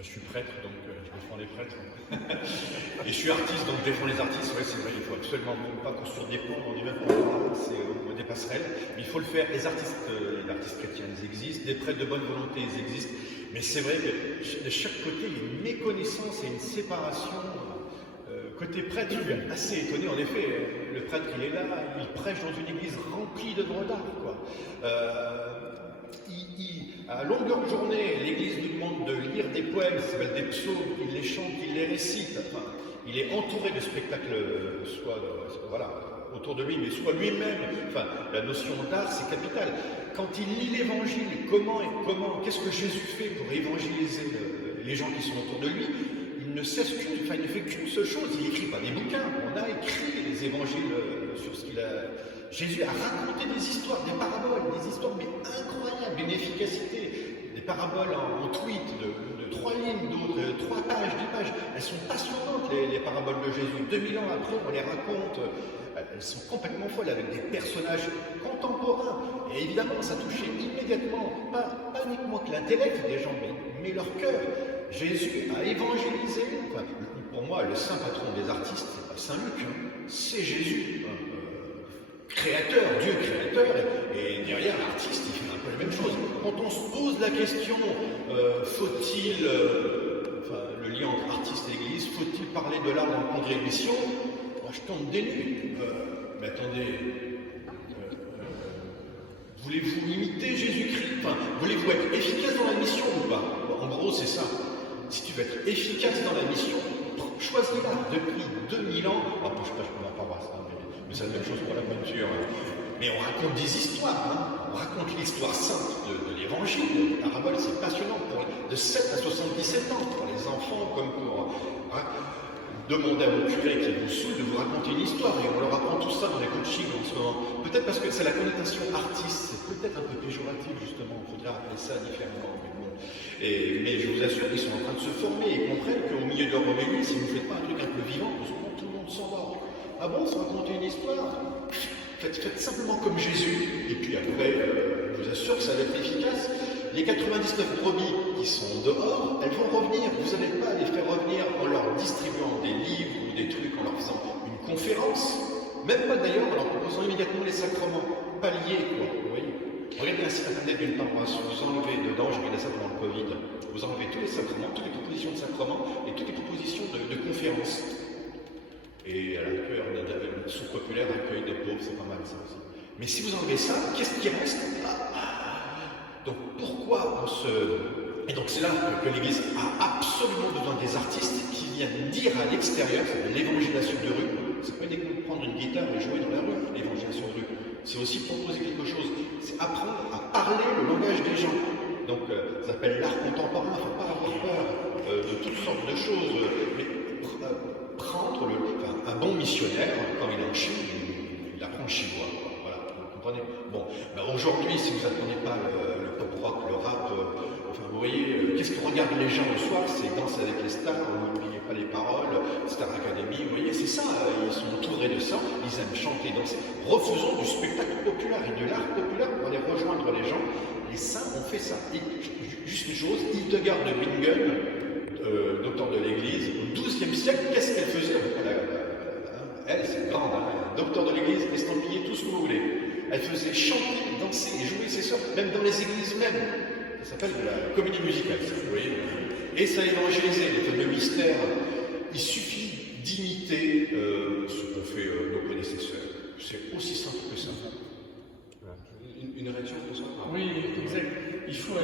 Je suis prêtre, donc je défends les prêtres. Et je suis artiste, donc je défends les artistes. Oui, c'est vrai, il faut absolument pas construire des ponts, on est même pas là, c'est des passerelles. Mais il faut le faire. Les artistes chrétiens, ils existent. Des prêtres de bonne volonté, ils existent. Mais c'est vrai que de chaque côté, il y a une méconnaissance et une séparation. Côté prêtre, je suis assez étonné. En effet, le prêtre, il est là, il prêche dans une église remplie d'œuvres d'art, quoi. À longueur de journée, l'Église nous demande de lire des poèmes, ça s'appelle des psaumes, il les chante, il les récite. Enfin, il est entouré de spectacles, soit autour de lui, mais soit lui-même. Enfin, la notion d'art, c'est capital. Quand il lit l'Évangile, qu'est-ce que Jésus fait pour évangéliser les gens qui sont autour de lui? Il ne fait qu'une seule chose. Il n'écrit pas des bouquins. On a écrit les évangiles sur ce qu'il a. Jésus a raconté des histoires, des paraboles, des histoires mais incroyables, d'une efficacité, des paraboles en tweet de 3 lignes, d'autres 3 pages, 10 pages. Elles sont passionnantes, les paraboles de Jésus. 2000 ans après, on les raconte. Elles sont complètement folles, avec des personnages contemporains. Et évidemment, ça touchait immédiatement, pas uniquement que l'intellect des gens, mais leur cœur. Jésus a évangélisé. Enfin, pour moi, le saint patron des artistes, c'est pas Saint Luc, c'est Jésus. Créateur, Dieu créateur, et derrière l'artiste, il fait un peu la même chose. Quand on se pose la question, faut-il, le lien entre artiste et église, faut-il parler de l'art dans le cadre de l'émission? Moi je tombe des nues. Mais attendez, voulez-vous imiter Jésus-Christ? Voulez-vous être efficace dans la mission ou pas? En gros, c'est ça. Si tu veux être efficace dans la mission, choisis-la. Depuis 2000 ans, je ne peux pas voir ça. Mais c'est la même chose pour la peinture. Mais on raconte des histoires, on raconte l'histoire sainte de l'évangile. La parabole, c'est passionnant de 7 à 77 ans, pour les enfants comme pour demander à vos curés qui vous saoulent de vous raconter une histoire. Et on leur apprend tout ça dans les coachings en ce moment. Peut-être parce que c'est la connotation artiste, c'est peut-être un peu péjoratif justement, il faudrait appeler ça différemment. Mais je vous assure qu'ils sont en train de se former et comprennent qu'au milieu de leur homélie, si vous ne faites pas un truc un peu vivant, tout le monde s'endort. Ah bon, se raconter une histoire? Faites simplement comme Jésus, et puis après, je vous assure que ça va être efficace. Les 99 brebis qui sont dehors, elles vont revenir. Vous n'allez pas les faire revenir en leur distribuant des livres ou des trucs, en leur faisant une conférence. Même pas d'ailleurs en leur proposant immédiatement les sacrements. Pas liés, quoi, vous voyez. Regardez un site internet d'une paroisse, vous enlevez dedans, je regardais ça pendant le Covid, vous enlevez tous les sacrements, toutes les propositions de sacrements et toutes les propositions de conférences. Et à l'accueil, une soupe populaire accueil des pauvres, c'est pas mal ça aussi. Mais si vous enlevez ça, qu'est-ce qui reste? Donc pourquoi on se... Et donc c'est là que l'Église a absolument besoin des artistes qui viennent dire à l'extérieur, c'est l'évangélisation de rue. C'est pas uniquement prendre une guitare et jouer dans la rue, l'évangélisation de rue. C'est aussi proposer quelque chose. C'est apprendre à parler le langage des gens. Donc ça s'appelle l'art contemporain, il ne faut pas avoir peur de toutes sortes de choses. Mais prendre un bon missionnaire, quand il est en Chine, il apprend le chinois. Voilà, vous comprenez? Bon, aujourd'hui, si vous n'attendez pas le pop rock, le rap, vous voyez, qu'est-ce que regardent les gens le soir? C'est Danse avec les stars, n'oubliez pas les paroles, Star Academy, vous voyez, c'est ça, ils sont entourés de ça, ils aiment chanter, danser. Refusons du spectacle populaire et de l'art populaire pour aller rejoindre les gens. Les saints ont fait ça. Et, juste une chose, Hildegard de Bingen, docteur de l'Église, au XIIe siècle, qu'est-ce qu'elle faisait? Elle, c'est grande, docteur de l'Église, estampillé, tout ce que vous voulez. Elle faisait chanter, danser et jouer ses sœurs, même dans les églises mêmes. Ça s'appelle de la comédie musicale, ça, vous voyez. Et ça a évangélisé les fameux mystères. Il suffit d'imiter ce qu'ont fait nos prédécesseurs. C'est aussi simple que ça. Une réaction comme ça? Oui, exact. Il faut